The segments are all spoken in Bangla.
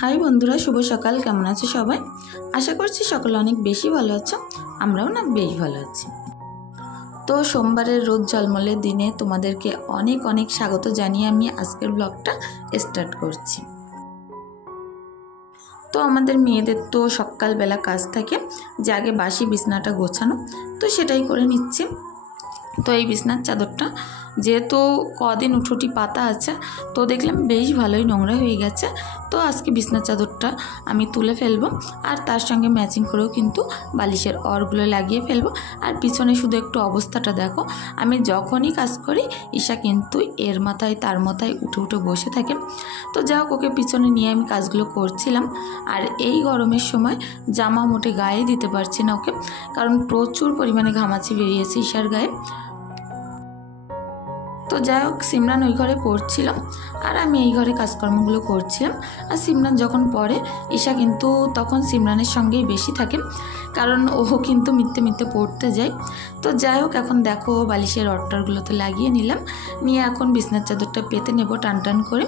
হাই বন্ধুরা, শুভ সকাল। কেমন আছো সবাই? আশা করছি সকলে অনেক বেশি ভালো আছো। আমরাও না বেশ ভালো আছি। তো সোমবারের রোদ ঝলমলে দিনে তোমাদেরকে অনেক অনেক স্বাগত জানিয়ে আমি আজকের ব্লগটা স্টার্ট করছি। তো আমাদের মেয়েদের তো সকালবেলা কাজ থাকে যে আগে বাসি বিছনাটা গোছানো, তো সেটাই করে নিচ্ছি। তো এই বিছনার চাদরটা যেহেতু কদিন উঠোটি পাতা আছে, তো দেখলাম বেশ ভালোই নোংরা হয়ে গেছে। তো আজকে বিছনার চাদরটা আমি তুলে ফেলবো, আর তার সঙ্গে ম্যাচিং করেও কিন্তু বালিশের অরগুলো লাগিয়ে ফেলবো। আর পিছনে শুধু একটু অবস্থাটা দেখো, আমি যখনই কাজ করি ঈশা কিন্তু এর মাথায় তার মাথায় উঠে উঠে বসে থাকে। তো যাই হোক, ওকে পিছনে নিয়ে আমি কাজগুলো করছিলাম। আর এই গরমের সময় জামা মোটে গায়ে দিতে পারছি না ওকে, কারণ প্রচুর পরিমাণে ঘামাচি বেরিয়েছে ঈশার গায়ে। তো যাই হোক, সিমরান ওই ঘরে পড়ছিল আর আমি এই ঘরে কাজকর্মগুলো করছিলাম। আর সিমরান যখন পড়ে ঈশা কিন্তু তখন সিমরানের সঙ্গেই বেশি থাকে, কারণ ও কিন্তু মিথ্যে মিথ্যে পড়তে যায়। তো যাই হোক, এখন দেখো বালিশের অট্টারগুলো তো লাগিয়ে নিলাম, নিয়ে এখন বিছনার চাদরটা পেতে নেব টান টান করে।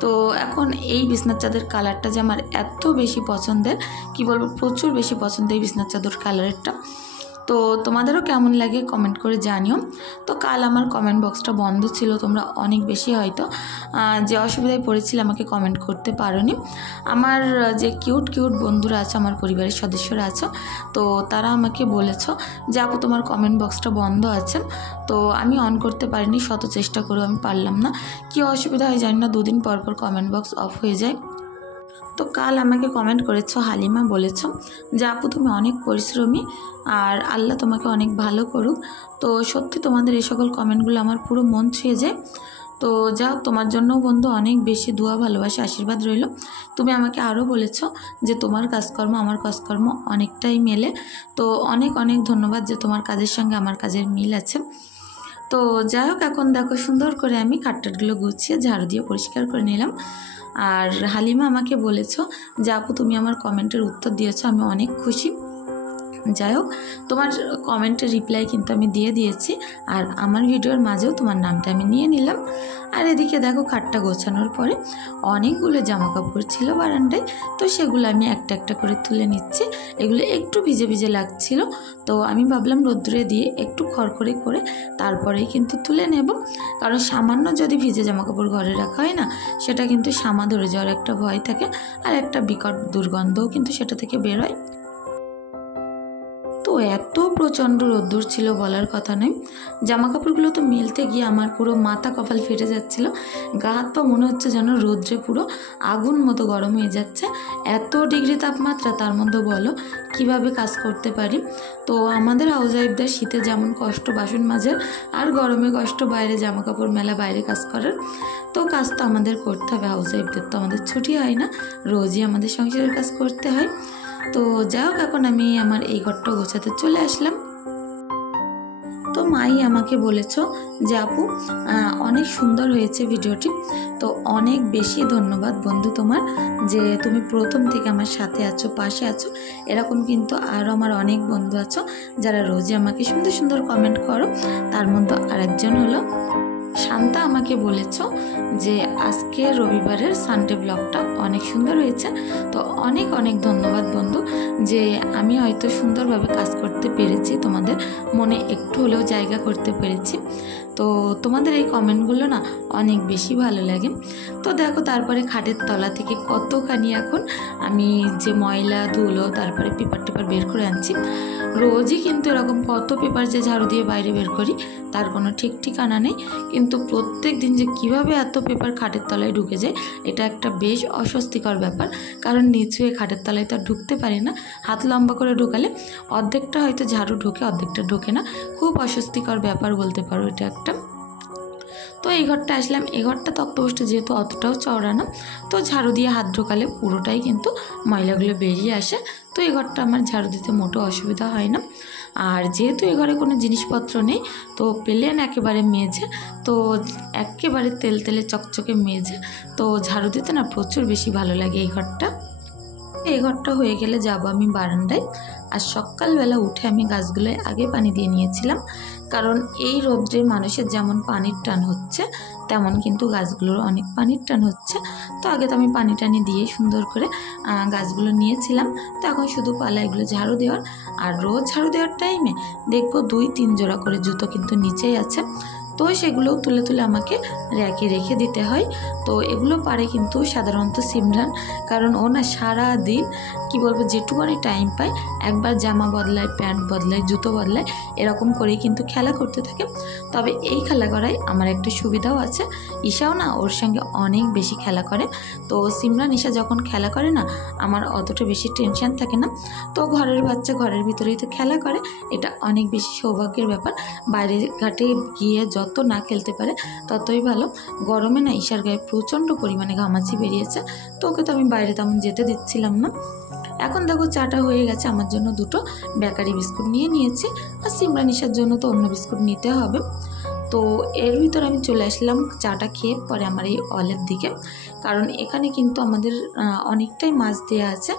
তো এখন এই বিছনার চাদর কালারটা যে আমার এত বেশি পছন্দের, কি বলবো, প্রচুর বেশি পছন্দের এই বিছনার চাদর কালারেরটা। তো তোমাদেরও কেমন লাগে কমেন্ট করে জানিও। তো কাল আমার কমেন্ট বক্সটা বন্ধ ছিল, তোমরা অনেক বেশি হয়তো যে অসুবিধায় পড়েছিল আমাকে কমেন্ট করতে পারোনি। আমার যে কিউট কিউট বন্ধুরা আছে, আমার পরিবারের সদস্যরা আছো, তো তারা আমাকে বলেছো যে আপু তোমার কমেন্ট বক্সটা বন্ধ আছে। তো আমি অন করতে পারিনি, শত চেষ্টা করেও আমি পারলাম না। কী অসুবিধা হয় জানি না, দুদিন পর পর কমেন্ট বক্স অফ হয়ে যায়। তো কাল আমাকে কমেন্ট করেছো হালিমা, বলেছো যে আপু তুমি অনেক পরিশ্রমী আর আল্লাহ তোমাকে অনেক ভালো করুক। তো সত্যি তোমাদের এই সকল কমেন্টগুলো আমার পুরো মন ছুঁয়ে যায়। তো যাও, তোমার জন্যও বন্ধু অনেক বেশি দোয়া ভালোবাসা আশীর্বাদ রইল। তুমি আমাকে আরও বলেছো যে তোমার কাজকর্ম আমার কাজকর্ম অনেকটাই মেলে। তো অনেক অনেক ধন্যবাদ যে তোমার কাজের সঙ্গে আমার কাজের মিল আছে। তো যাই হোক, এখন দেখো সুন্দর করে আমি খাটটাটগুলো গুছিয়ে ঝাড়ু দিয়ে পরিষ্কার করে নিলাম। আর হালিমা আমাকে বলেছো যে আপু তুমি আমার কমেন্টের উত্তর দিয়েছো, আমি অনেক খুশি। যাই হোক, তোমার কমেন্টের রিপ্লাই কিন্তু আমি দিয়ে দিয়েছি, আর আমার ভিডিওর মাঝেও তোমার নামটা আমি নিয়ে নিলাম। আর এদিকে দেখো, খাটটা গোছানোর পরে অনেকগুলো জামা কাপড় ছিল বারান্দায়, তো সেগুলো আমি একটা একটা করে তুলে নিচ্ছি। এগুলো একটু ভিজে ভিজে লাগছিল, তো আমি ভাবলাম রোদ্দুরে দিয়ে একটু খড়খড়ে করে তারপরেই কিন্তু তুলে নেব, কারণ সামান্য যদি ভিজে জামা কাপড় ঘরে রাখা হয় না, সেটা কিন্তু সামা ধরে যাওয়ার একটা ভয় থাকে, আর একটা বিকট দুর্গন্ধও কিন্তু সেটা থেকে বের হয়। তো এত প্রচণ্ড রোদ্দুর ছিল বলার কথা নয়। জামা কাপড়গুলো তো মেলতে গিয়ে আমার পুরো মাথা কপাল ফেটে যাচ্ছিল, গা হাত পা মনে হচ্ছে যেন রোদ্রে পুরো আগুন মতো গরম হয়ে যাচ্ছে। এত ডিগ্রি তাপমাত্রা, তার মধ্যে বলো কিভাবে কাজ করতে পারি। তো আমাদের হাউস ওয়াইফদের শীতে যেমন কষ্ট বাসন মাজার, আর গরমে কষ্ট বাইরে জামা কাপড় মেলা, বাইরে কাজ করার। তো কাজ তো আমাদের করতে হবে, হাউস ওয়াইফদের তো আমাদের ছুটি হয় না, রোজই আমাদের সংসারের কাজ করতে হয়। তো যাই হোক, এখন আমি আমার এই ঘরটা গোছাতে চলে আসলাম। তো মাই আমাকে বলেছো যে আপু অনেক সুন্দর হয়েছে ভিডিওটি। তো অনেক বেশি ধন্যবাদ বন্ধু তোমার, যে তুমি প্রথম থেকে আমার সাথে আছো, পাশে আছো। এরকম কিন্তু আরও আমার অনেক বন্ধু আছো যারা রোজই আমাকে সুন্দর সুন্দর কমেন্ট করো। তার মধ্যে আরেকজন হলো শান্তা, আমাকে বলেছ যে আজকে রবিবারের সানডে ব্লগটা অনেক সুন্দর হয়েছে। তো অনেক অনেক ধন্যবাদ বন্ধু, যে আমি হয়তো সুন্দরভাবে কাজ করতে পেরেছি, তোমাদের মনে একটু হলেও জায়গা করতে পেরেছি। তো তোমাদের এই কমেন্টগুলো না অনেক বেশি ভালো লাগে। তো দেখো, তারপরে খাটের তলা থেকে কতখানি এখন আমি যে ময়লা ধুলো তারপরে পেপার টেপার বের করে আনছি। রোজই কিন্তু এরকম কত পেপার যে ঝাড়ু দিয়ে বাইরে বের করি, তার কোনো ঠিক ঠিকানা নেই। কিন্তু প্রত্যেক দিন যে কিভাবে এত পেপার খাটের তলায় ঢুকে যায়, এটা একটা বেশ অস্বস্তিকর ব্যাপার, কারণ নিচুয়ে খাটের তলায় তো ঢুকতে পারি না। হাত লম্বা করে ঢুকালে অর্ধেকটা হয়তো ঝাড়ু ঢোকে, অর্ধেকটা ঢোকে না। খুব অস্বস্তিকর ব্যাপার বলতে পারো এটা একটা। তো এই ঘরটা আসলাম, এই ঘরটা তক্তপোষটা যেহেতু অতটাও চওড়া না, তো ঝাড়ু দিয়ে হাত ঢোকালে পুরোটাই কিন্তু ময়লাগুলো বেরিয়ে আসে। তো এই ঘরটা আমার ঝাড়ু দিতে মোটেও অসুবিধা হয় না। আর যেহেতু এই ঘরে কোনো জিনিসপত্র নেই, তো প্লেন একেবারে মেঝে, তো একেবারে তেল তেলে চকচকে মেঝে, তো ঝাড়ু দিতে না প্রচুর বেশি ভালো লাগে এই ঘরটা। এই ঘরটা হয়ে গেলে যাব আমি বারান্দায়। আর সকালবেলা উঠে আমি গাছগুলোয় আগে পানি দিয়ে নিয়েছিলাম, কারণ এই রোদ্রে মানুষের যেমন পানির টান হচ্ছে, তেমন কিন্তু গাছগুলোর অনেক পানির টান হচ্ছে। তো আগে তো আমি পানি টানি দিয়ে সুন্দর করে গাছগুলো নিয়েছিলাম। তো এখন শুধু পালা এগুলো ঝাড়ু দেওয়ার। আর রোজ ঝাড়ু দেওয়ার টাইমে দেখবো 2-3 জোড়া করে জুতো কিন্তু নিচেই আছে, তো সেগুলোও তুলে তুলে আমাকে র্যাকে রেখে দিতে হয়। তো এগুলো পারে কিন্তু সাধারণত সিমরান, কারণ ও না সারা দিন কি বলবো যেটুকুনি টাইম পায় একবার জামা বদলায়, প্যান্ট বদলায়, জুতো বদলায়, এরকম করেই কিন্তু খেলা করতে থাকে। তবে এই খেলা করায় আমার একটা সুবিধাও আছে, ঈশাও না ওর সঙ্গে অনেক বেশি খেলা করে। তো সিমরান ঈশা যখন খেলা করে না আমার অতটা বেশি টেনশন থাকে না। তো ঘরের বাচ্চা ঘরের ভিতরেই তো খেলা করে, এটা অনেক বেশি সৌভাগ্যের ব্যাপার। বাইরে ঘাটে গিয়ে যত না খেলতে পারে ততই ভালো। গরমে না ঈশার গায়ে প্রচণ্ড পরিমাণে ঘামাচি বেরিয়েছে, তো ওকে তো আমি বাইরে তেমন যেতে দিচ্ছিলাম না। এখন দেখো চাটা হয়ে গেছে, আমার জন্য 2টো বেকারি বিস্কুট নিয়ে নিয়েছি, আর সিমরান ঈশার জন্য তো অন্য বিস্কুট নিতে হবে। তো এর ভিতর আমি চলে আসলাম চাটা খেয়ে পরে আমার এই অলের দিকে, কারণ এখানে কিন্তু আমাদের অনেকটাই মাছ দেওয়া আছে।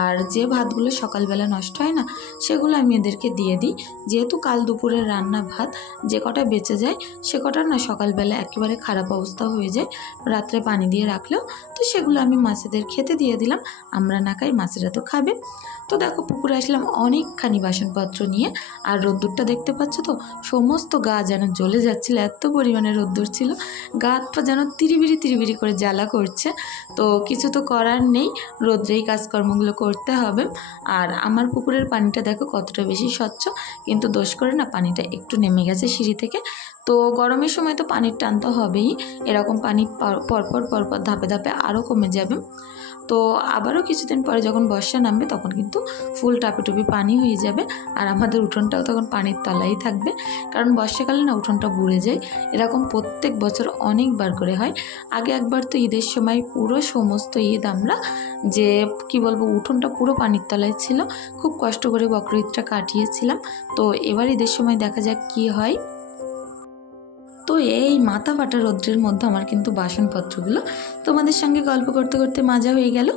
আর যে ভাতগুলো সকালবেলা নষ্ট হয় না সেগুলো আমি এদেরকে দিয়ে দিই, যেহেতু কাল দুপুরের রান্না ভাত যে কটা বেঁচে যায় সে কটা না সকালবেলা একেবারে খারাপ অবস্থা হয়ে যায় রাত্রে পানি দিয়ে রাখলেও। তো সেগুলো আমি মাছেদের খেতে দিয়ে দিলাম, আমরা না খাই মাছেরা তো খাবে। তো দেখো পুকুরে আসলাম অনেকখানি বাসনপত্র নিয়ে, আর রোদ্দুরটা দেখতে পাচ্ছ তো, সমস্ত গা যেন জ্বলে যাচ্ছিল, এত পরিমাণে রোদ্দুর ছিল, গা হাত পা যেন তিরিবিরি তিরিবিরি করে জ্বালা করছে। তো কিছু তো করার নেই, রোদ্রেই কাজকর্মগুলো করতে হবে। আর আমার পুকুরের পানিটা দেখো কতটা বেশি স্বচ্ছ, কিন্তু দোষ করে না পানিটা একটু নেমে গেছে সিঁড়ি থেকে। তো গরমের সময় তো পানির টান তো হবেই, এরকম পানি পরপর পরপর ধাপে ধাপে আরও কমে যাবে। তো আবারও কিছুদিন পরে যখন বর্ষা নামবে তখন কিন্তু ফুল টাপিটুপি পানি হয়ে যাবে, আর আমাদের উঠোনটাও তখন পানির তলায় থাকবে, কারণ বর্ষাকালে না উঠোনটা বুড়ে যায়। এরকম প্রত্যেক বছর অনেকবার করে হয়। আগে একবার তো ঈদের সময় পুরো সমস্ত ঈদ আমরা যে কি বলবো উঠোনটা পুরো পানির তলায় ছিল, খুব কষ্ট করে বকরঈদটা কাটিয়েছিলাম। তো এবার ঈদের সময় দেখা যাক কি হয়। তো এই মাথা ফাটা রৌদ্রের মধ্যে আমার কিন্তু বাসনপত্রগুলো তোমাদের সঙ্গে গল্প করতে করতে মাজা হয়ে গেল।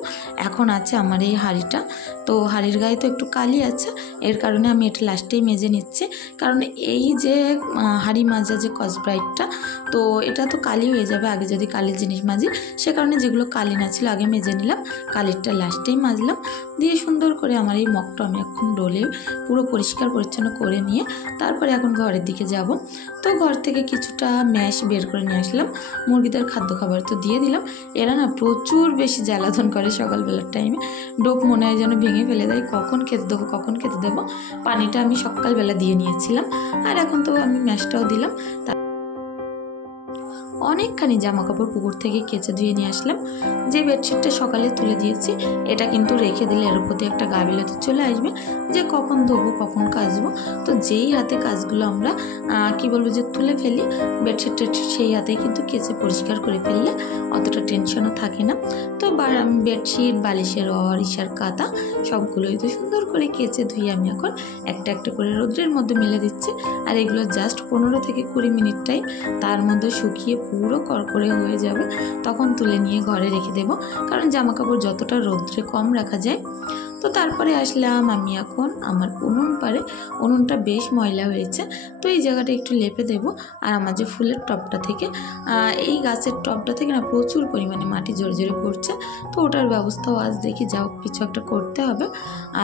এখন আছে আমার এই হাঁড়িটা, তো হাঁড়ির গায়ে তো একটু কালি আছে, এর কারণে আমি এটা লাস্টেই মেজে নিচ্ছি। কারণ এই যে হাঁড়ি মাজা যে কসব্রাইটটা, তো এটা তো কালি হয়ে যাবে আগে যদি কালির জিনিস মাজি, সে কারণে যেগুলো কালি না ছিল আগে মেজে নিলাম, কালিরটা লাস্টেই মাজলাম। দিয়ে সুন্দর করে আমার এই মগটা আমি এখন ডলে পুরো পরিষ্কার পরিচ্ছন্ন করে নিয়ে তারপরে এখন ঘরের দিকে যাব। তো ঘর থেকে কিছুটা ম্যাশ বের করে নিয়ে আসলাম, মুরগিদের খাদ্য খাবার তো দিয়ে দিলাম। এরা না প্রচুর বেশি জ্বালাতন করে সকালবেলার টাইমে, ডোক মনে হয় যেন ভেঙে ফেলে দেয়, কখন খেতে দেবো কখন খেতে দেবো। পানিটা আমি সকালবেলা দিয়ে নিয়েছিলাম, আর এখন তো আমি ম্যাশটাও দিলাম। অনেকখানি জামা কাপড় পুকুর থেকে কেচে ধুয়ে নিয়ে আসলাম। যে বেডশিটটা সকালে তুলে দিয়েছি এটা কিন্তু রেখে দিলে এর প্রতি একটা গা বিলাতে চলে আসবে যে কখন ধোবো কখন কাচবো। তো যেই হাতে কাজগুলো আমরা কি বলবো যে তুলে ফেলি বেডশিটটা সেই হাতেই কিন্তু কেচে পরিষ্কার করে ফেললে অতটা টেনশনও থাকে না। তো বেডশিট, বালিশের ওর, ইশার কাঁথা সবগুলোই তো সুন্দর করে কেচে ধুয়ে আমি এখন একটা একটা করে রোদ্রের মধ্যে মেলে দিচ্ছি। আর এগুলো জাস্ট 15 থেকে 20 মিনিট টাইম, তার মধ্যে শুকিয়ে পুরো করকরে হয়ে যাবে, তখন তুলে নিয়ে ঘরে রেখে দেব, কারণ জামা কাপড় যতটা রোদ্রে কম রাখা যায়। তো তারপরে আসলাম আমি এখন আমার উনুন পাড়ে, উনুনটা বেশ ময়লা হয়েছে, তো এই জায়গাটা একটু লেপে দেব। আর আমার যে ফুলের টবটা থেকে এই গাছের টবটা থেকে না প্রচুর পরিমাণে মাটি জোরে জোরে পড়ছে, তো ওটার ব্যবস্থাও আজ দেখি যাও কিছু একটা করতে হবে।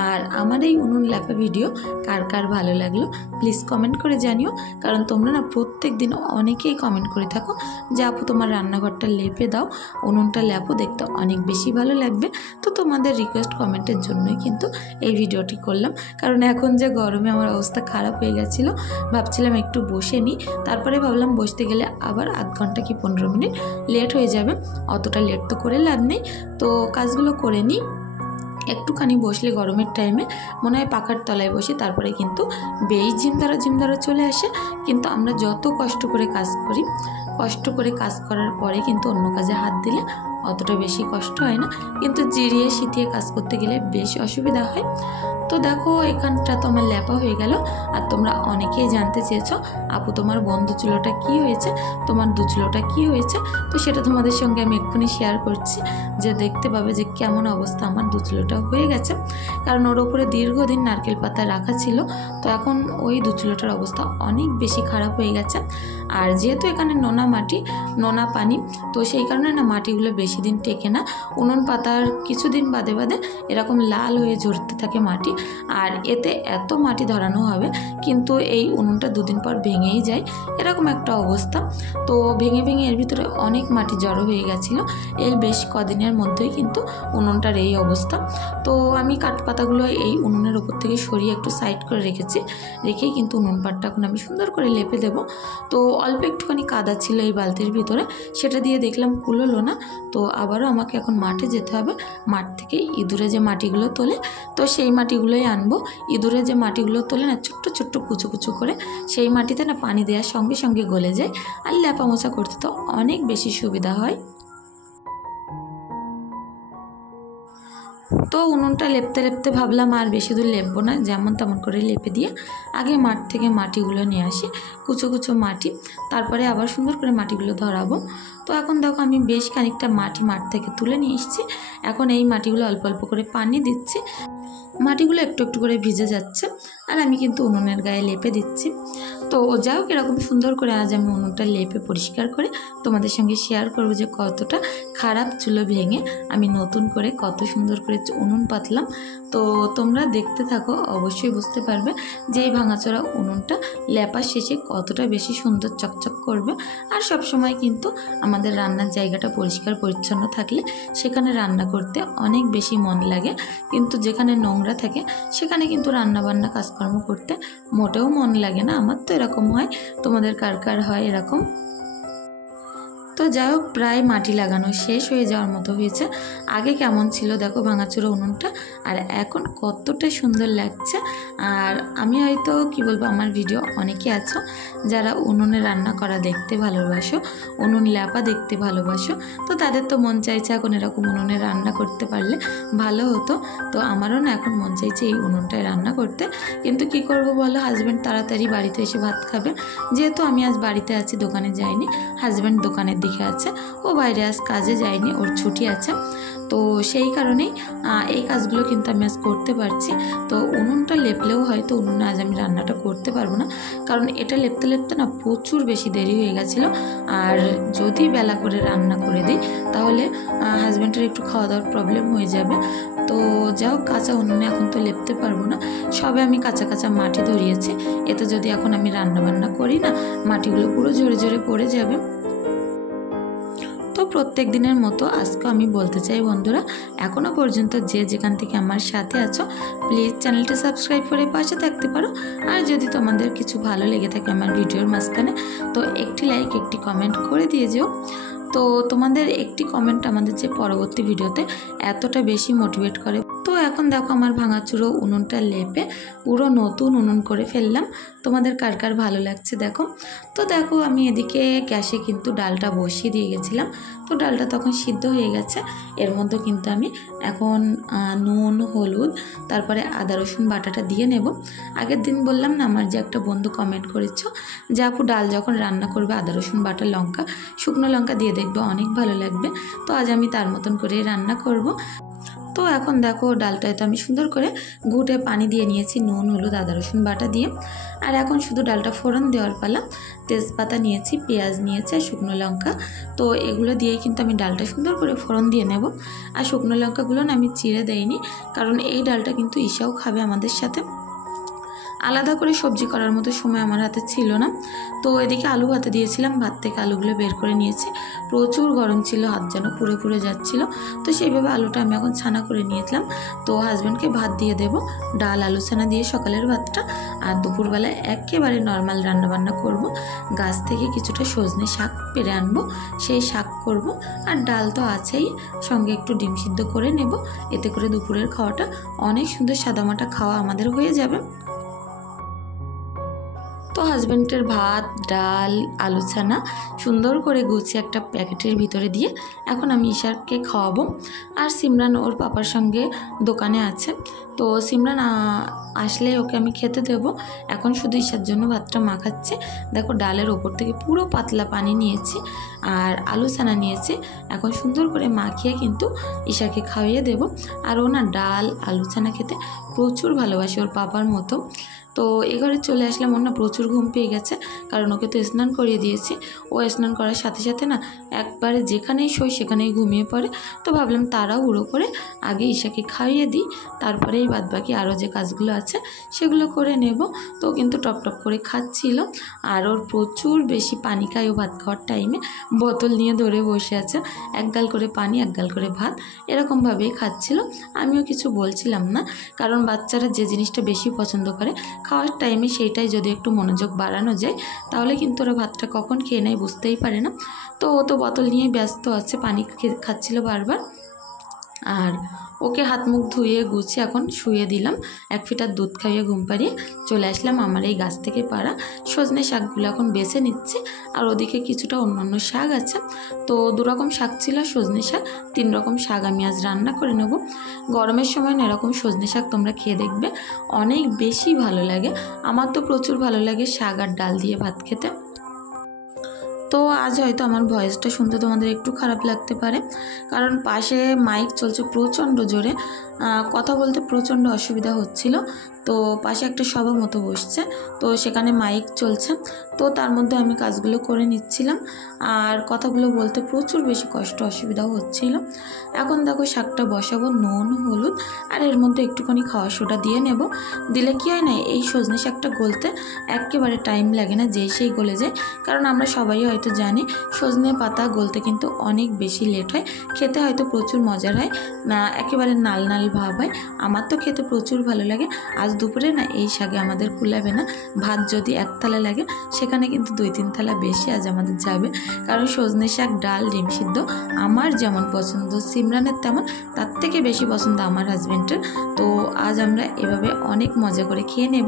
আর আমার এই উনুন লেপা ভিডিও কার কার ভালো লাগলো প্লিজ কমেন্ট করে জানিও, কারণ তোমরা না প্রত্যেক দিন অনেকেই কমেন্ট করে থাকো যে আপু তোমার রান্নাঘরটা লেপে দাও, উনুনটা লেপো, দেখতে অনেক বেশি ভালো লাগবে। তো তোমাদের রিকোয়েস্ট কমেন্টের জন্যই কিন্তু এই ভিডিওটি করলাম, কারণ এখন যে গরমে আমার অবস্থা খারাপ হয়ে গেছিলো, ভাবছিলাম একটু বসে নিই, তারপরে ভাবলাম বসতে গেলে আবার আধ ঘন্টা কি 15 মিনিট লেট হয়ে যাবে, অতটা লেট তো করে লাভ নেই। তো কাজগুলো করে নিই, একটুখানি বসলে গরমের টাইমে মনে হয় পাখার তলায় বসি, তারপরে কিন্তু বেশ ঝিমধারা চলে আসে। কিন্তু আমরা যত কষ্ট করে কাজ করি, কষ্ট করে কাজ করার পরে কিন্তু অন্য কাজে হাত দিলে অতটা বেশি কষ্ট হয় না, কিন্তু জিরিয়ে শিটিয়ে কাজ করতে গেলে বেশ অসুবিধা হয়। তো দেখো এখানটা তো আমার ল্যাপা হয়ে গেল। আর তোমরা অনেকেই জানতে চেয়েছো আপু তোমার বন্ধ চুলোটা কি হয়েছে, তোমার দু চুলোটা কি হয়েছে। তো সেটা তোমাদের সঙ্গে আমি এক্ষুনি শেয়ার করছি, যে দেখতে পাবে যে কেমন অবস্থা আমার দু চুলোটা হয়ে গেছে। কারণ ওর ওপরে দীর্ঘদিন নারকেল পাতা রাখা ছিল, তো এখন ওই দু চুলোটার অবস্থা অনেক বেশি খারাপ হয়ে গেছে। আর যেহেতু এখানে নোনা মাটি নোনা পানি, তো সেই কারণে না মাটিগুলো বেশি দিন টেকে না। উনুন পাতার কিছুদিন বাদে বাদে এরকম লাল হয়ে ঝরতে থাকে মাটি, আর এতে এত মাটি ধরানো হবে কিন্তু এই উনুনটা দুদিন পর ভেঙেই যায়, এরকম একটা অবস্থা। তো ভেঙে ভেঙে এর ভিতরে অনেক মাটি জড়ো হয়ে গেছিলো। এর বেশ কদিনের মধ্যেই কিন্তু উনুনটার এই অবস্থা। তো আমি কাঠপাতাগুলো এই উনুনের ওপর থেকে সরিয়ে একটু সাইড করে রেখেই কিন্তু উনুন পাটটা এখন আমি সুন্দর করে লেপে দেবো। তো অল্প একটুখানি কাদা ছিল এই বালতির ভিতরে, সেটা দিয়ে দেখলাম কুলোলো না। তো আবারও আমাকে এখন মাঠে যেতে হবে। মাঠ থেকে ইঁদুরে যে মাটিগুলো তোলে, তো সেই মাটিগুলোই আনবো। ইঁদুরে যে মাটিগুলো তোলে না ছোট্ট ছোট্ট কুচো কুচো করে, সেই মাটিতে না পানি দেওয়ার সঙ্গে সঙ্গে গলে যায়, আর ল্যাপা মোছা করতে তো অনেক বেশি সুবিধা হয়। তো উনুনটা লেপতে লেপতে ভাবলাম আর বেশি দূর লেপবো না, যেমন তেমন করে লেপে দিয়ে আগে মাঠ থেকে মাটিগুলো নিয়ে আসি, কুচো কুচো মাটি, তারপরে আবার সুন্দর করে মাটিগুলো ধরাবো। তো এখন দেখো আমি বেশ খানিকটা মাটি মাঠ থেকে তুলে নিয়ে এসেছি। এখন এই মাটিগুলো অল্প অল্প করে পানি দিচ্ছি, মাটিগুলো একটু একটু করে ভিজে যাচ্ছে, আর আমি কিন্তু উনুনের গায়ে লেপে দিচ্ছি। তো যাই হোক এরকম সুন্দর করে আজ আমি উনুনটা লেপে পরিষ্কার করে তোমাদের সঙ্গে শেয়ার করব যে কতটা খারাপ চুলো ভেঙে আমি নতুন করে কত সুন্দর করে উনুন পাতলাম। তো তোমরা দেখতে থাকো, অবশ্যই বুঝতে পারবে যে এই ভাঙাচোরা উনুনটা লেপার শেষে কতটা বেশি সুন্দর চকচক করবে। আর সব সময় কিন্তু আমাদের রান্নার জায়গাটা পরিষ্কার পরিচ্ছন্ন থাকলে সেখানে রান্না করতে অনেক বেশি মন লাগে, কিন্তু যেখানে নোংরা থাকে সেখানে কিন্তু রান্নাবান্না কাজকর্ম করতে মোটেও মন লাগে না। আমার তো এরকম হয়, তোমাদের কার কার হয় এরকম? তো যাই হোক প্রায় মাটি লাগানো শেষ হয়ে যাওয়ার মতো হয়েছে। আগে কেমন ছিল দেখো ভাঙাচোরা উনুনটা, আর এখন কতটা সুন্দর লাগছে। আর আমি হয়তো কি বলবো, আমার ভিডিও অনেকে আছো যারা উনুনে রান্না করা দেখতে ভালোবাসো, উনুন ল্যাপা দেখতে ভালোবাসো, তো তাদের তো মন চাইছে এখন এরকম উনুনে রান্না করতে পারলে ভালো হতো। তো আমারও না এখন মন চাইছে এই উনুনটায় রান্না করতে, কিন্তু কি করব বলো, হাজব্যান্ড তাড়াতাড়ি বাড়িতে এসে ভাত খাবে। যেহেতু আমি আজ বাড়িতে আছি, দোকানে যাইনি, হাজব্যান্ড দোকানের দিকে আছে, ও বাইরে আজ কাজে যায়নি, ওর ছুটি আছে। তো সেই কারণেই এই কাজগুলো কিন্তু আমি আজ করতে পারছি। তো উনুনটা লেপলেও হয়তো উনুনে আজ আমি রান্নাটা করতে পারবো না, কারণ এটা লেপতে লেপতে না প্রচুর বেশি দেরি হয়ে গেছিলো। আর যদি বেলা করে রান্না করে দিই তাহলে হাজব্যান্ডের একটু খাওয়া দাওয়ার প্রবলেম হয়ে যাবে। তো যাও কাঁচা উনুনে এখন তো লেপতে পারবো না, সবে আমি কাঁচা কাঁচা মাটি ধরিয়েছি, এতে যদি এখন আমি রান্না বান্না করি না মাটিগুলো পুরো ঝরে ঝরে পড়ে যাবে। তো প্রত্যেক দিনের মতো আজকে আমি বলতে চাই বন্ধুরা, এখনও পর্যন্ত যে যেখান থেকে আমার সাথে আছো প্লিজ চ্যানেলটা সাবস্ক্রাইব করে পাশে থাকতে পারো। আর যদি তোমাদের কিছু ভালো লেগে থাকে আমার ভিডিওর মাঝখানে, তো একটি লাইক একটি কমেন্ট করে দিয়ে যেও। তো তোমাদের একটি কমেন্ট আমাদের যে পরবর্তী ভিডিওতে এতটা বেশি মোটিভেট করে। তো এখন দেখো আমার ভাঙাচুরো উনুনটা লেপে পুরো নতুন উনুন করে ফেললাম। তোমাদের কার কার ভালো লাগছে দেখো। তো দেখো আমি এদিকে গ্যাসে কিন্তু ডালটা বসিয়ে দিয়ে গেছিলাম, তো ডালটা তখন সিদ্ধ হয়ে গেছে। এর মধ্যে কিন্তু আমি এখন নুন হলুদ তারপরে আদা রসুন বাটাটা দিয়ে নেব। আগের দিন বললাম না, আমার যে একটা বন্ধু কমেন্ট করেছো যে আপু ডাল যখন রান্না করবে আদা রসুন বাটা লঙ্কা শুকনো লঙ্কা দিয়ে দেখবে অনেক ভালো লাগবে। তো আজ আমি তার মতন করে রান্না করব। তো এখন দেখো ডালটায় তো আমি সুন্দর করে ঘুটে পানি দিয়ে নিয়েছি নুন হলুদ আদা রসুন বাটা দিয়ে। আর এখন শুধু ডালটা ফোড়ন দেওয়ার পালা। তেজপাতা নিয়েছি, পেঁয়াজ নিয়েছি আর শুকনো লঙ্কা, তো এগুলো দিয়েই কিন্তু আমি ডালটা সুন্দর করে ফোড়ন দিয়ে নেব। আর শুকনো লঙ্কাগুলো না আমি চিড়ে দেইনি, কারণ এই ডালটা কিন্তু ঈশাও খাবে আমাদের সাথে। আলাদা করে সবজি করার মতো সময় আমার হাতে ছিল না। তো এদিকে আলু ভাতে দিয়েছিলাম, ভাত থেকে আলুগুলো বের করে নিয়েছি। প্রচুর গরম ছিল, হাত যেন পুড়ে পুড়ে যাচ্ছিলো। তো সেইভাবে আলুটা আমি এখন ছানা করে নিয়েছিলাম। তো হাজব্যান্ডকে ভাত দিয়ে দেব, ডাল আলু ছানা দিয়ে সকালের ভাতটা। আর দুপুরবেলায় একেবারে নর্মাল রান্নাবান্না করব। গাছ থেকে কিছুটা সজনে শাক পেরে আনবো, সেই শাক করব। আর ডাল তো আছেই, সঙ্গে একটু ডিম সিদ্ধ করে নেব। এতে করে দুপুরের খাওয়াটা অনেক সুন্দর সাদামাটা খাওয়া আমাদের হয়ে যাবে। তো হাজব্যান্ডের ভাত, ডাল, আলু ছানা সুন্দর করে গুছিয়ে একটা প্যাকেটের ভিতরে দিয়ে এখন আমি ঈশাকে খাওয়াবো। আর সিমরান ওর পাপার সঙ্গে দোকানে আছে, তো সিমরান আসলে ওকে আমি খেতে দেবো। এখন শুধু ঈশার জন্য ভাতটা মাখাচ্ছি। দেখো ডালের ওপর থেকে পুরো পাতলা পানি নিয়েছি আর আলু ছানা নিয়েছি। এখন সুন্দর করে মাখিয়ে কিন্তু ঈশাকে খাইয়ে দেবো। আর ও না ডাল আলু ছানা খেতে প্রচুর ভালোবাসে ওর পাপার মতো। তো এ ঘরে চলে আসলাম, ওর না প্রচুর ঘুম পেয়ে গেছে, কারণ ওকে তো স্নান করিয়ে দিয়েছি। ও স্নান করার সাথে সাথে না একবারে যেখানেই শোয় সেখানেই ঘুমিয়ে পড়ে। তো ভাবলাম তাড়াহুড়ো করে আগে ঈশাকে খাইয়ে দিই, তারপরেই বাদবাকি আরও যে কাজগুলো আছে সেগুলো করে নেব। তো কিন্তু টপ টপ করে খাচ্ছিল আর ওর প্রচুর বেশি পানি খায়। ও ভাত খাওয়ার টাইমে বোতল নিয়ে ধরে বসে আছে, এক গাল করে পানি এক গাল করে ভাত এরকমভাবেই খাচ্ছিল। আমিও কিছু বলছিলাম না, কারণ বাচ্চারা যে জিনিসটা বেশি পছন্দ করে খাওয়ার টাইমে সেইটাই যদি একটু মনোযোগ বাড়ানো যায় তাহলে কিন্তু ওরা ভাতটা কখন খেয়ে নেয় বুঝতেই পারে না। তো ও তো বোতল নিয়ে ব্যস্ত আছে, পানি খাচ্ছিল বারবার। আর ওকে হাত মুখ ধুয়ে গুছিয়ে এখন শুয়ে দিলাম, 1 ফিটার দুধ খাইয়ে ঘুম পাড়িয়ে চলে আসলাম আমার এই গাছ থেকে পাড়া সজনে শাকগুলো এখন বেছে নিচ্ছি। আর ওদিকে কিছুটা অন্যান্য শাক আছে, তো 2 রকম শাক ছিল, সজনে শাক 3 রকম শাক আমি আজ রান্না করে নেব। গরমের সময় না এরকম সজনে শাক তোমরা খেয়ে দেখবে, অনেক বেশি ভালো লাগে। আমার তো প্রচুর ভালো লাগে শাক আর ডাল দিয়ে ভাত খেতে। তো আজ হয়তো আমার ভয়েসটা শুনতে তোমাদের একটু খারাপ লাগতে পারে, কারণ পাশে মাইক চলছে প্রচণ্ড জোরে, কথা বলতে প্রচণ্ড অসুবিধা হচ্ছিল। তো পাশে একটা সভা মতো বসছে, তো সেখানে মাইক চলছে, তো তার মধ্যে আমি কাজগুলো করে নিচ্ছিলাম আর কথাগুলো বলতে প্রচুর বেশি কষ্ট অসুবিধাও হচ্ছিল। এখন দেখো শাকটা বসাবো, নুন হলুদ আর এর মধ্যে একটুখানি খাওয়া সোডা দিয়ে নেব। দিলে কি হয় না, এই সজনে শাকটা গলতে একেবারে টাইম লাগে না, যেই সেই গলে যায়। কারণ আমরা সবাই হয়তো জানি সজনে পাতা গলতে কিন্তু অনেক বেশি লেট হয়, খেতে হয়তো প্রচুর মজার হয় না, একেবারে নাল নাল ভাব হয়। আমার তো খেতে প্রচুর ভালো লাগে। আজ দুপুরে না এই শাকে আমাদের কুলাবে না, ভাত যদি 1 থালা লাগে সেখানে কিন্তু 2-3 থালা বেশি আজ আমাদের যাবে। কারণ সজনে শাক, ডাল, ডিম সিদ্ধ আমার যেমন পছন্দ সিমরানের তেমন, তার থেকে বেশি পছন্দ আমার হাজব্যান্ডের। তো আজ আমরা এভাবে অনেক মজা করে খেয়ে নেব।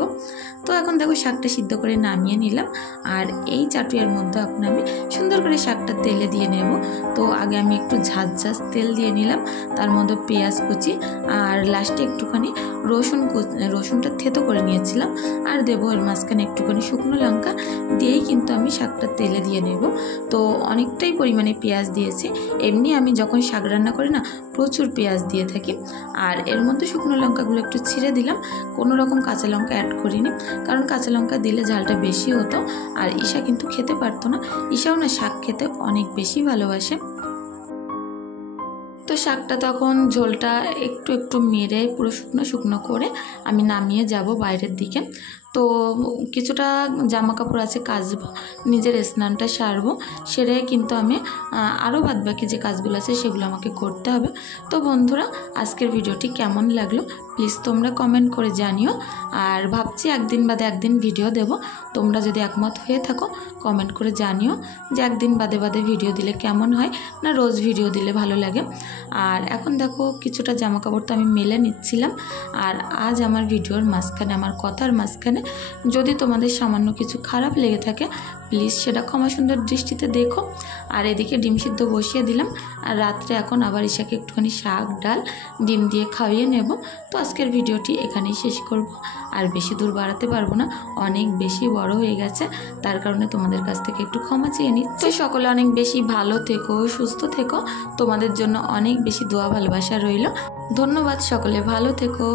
তো এখন দেখো শাকটা সিদ্ধ করে নামিয়ে নিলাম আর এই চাটুয়ার মধ্যে এখন আমি সুন্দর করে শাকটা তেলে দিয়ে নেব। তো আগে আমি একটু ঝাঁঝ তেল দিয়ে নিলাম, তার মধ্যে পেঁয়াজ কুচি আর লাস্টে একটুখানি রসুনটা থেতো করে নিয়েছিলাম আর দেবো এর মাঝখানে একটুখানি শুকনো লঙ্কা দিয়েই কিন্তু আমি শাকটা তেলে দিয়ে নেব। তো অনেকটাই পরিমাণে পেঁয়াজ দিয়েছি, এমনি আমি যখন শাক রান্না করি না প্রচুর পেঁয়াজ দিয়ে থাকি। আর এর মধ্যে শুকনো লঙ্কাগুলো একটু ছিঁড়ে দিলাম, কোনো রকম কাঁচা লঙ্কা অ্যাড করিনি, কারণ কাঁচা লঙ্কা দিলে ঝালটা বেশি হতো আর ঈশা কিন্তু খেতে পারতো না। ঈশাও না শাক খেতে অনেক বেশি ভালোবাসে। তো শাকটা তখন ঝোলটা একটু একটু মেরে পুরো শুকনো শুকনো করে আমি নামিয়ে যাব বাইরের দিকে। তো কিছুটা জামা কাপড় আছে কাচবো, নিজের স্নানটা সারবো, সেরে কিন্তু আমি আরও বাদবাকি যে কাজগুলো আছে সেগুলো আমাকে করতে হবে। তো বন্ধুরা আজকের ভিডিওটি কেমন লাগলো প্লিজ তোমরা কমেন্ট করে জানিও। আর ভাবছি একদিন বাদে একদিন ভিডিও দেব, তোমরা যদি একমত হয়ে থাকো কমেন্ট করে জানিও যে একদিন বাদে বাদে ভিডিও দিলে কেমন হয়, না রোজ ভিডিও দিলে ভালো লাগে। আর এখন দেখো কিছুটা জামা কাপড় তো আমি মেলে নিচ্ছিলাম। আর আজ আমার ভিডিওর মাঝখানে, আমার কথার মাঝখানে যদি তোমাদের সামান্য কিছু খারাপ লেগে থাকে প্লিজ সেটা ক্ষমা সুন্দর দৃষ্টিতে দেখো। আর এদিকে ডিম সিদ্ধ বসিয়ে দিলাম আর রাত্রে এখন আবার ঈশাকে একটুখানি শাক ডাল ডিম দিয়ে খাইয়ে নেব। তো আজকের ভিডিওটি এখানেই শেষ করব, আর বেশি দূর বাড়াতে পারবো না, অনেক বেশি বড় হয়ে গেছে, তার কারণে তোমাদের কাছ থেকে একটু ক্ষমা চেয়ে নিচ্ছি। সকলে অনেক বেশি ভালো থেকো, সুস্থ থেকো, তোমাদের জন্য অনেক বেশি দোয়া ভালোবাসা রইল। ধন্যবাদ, সকলে ভালো থেকো।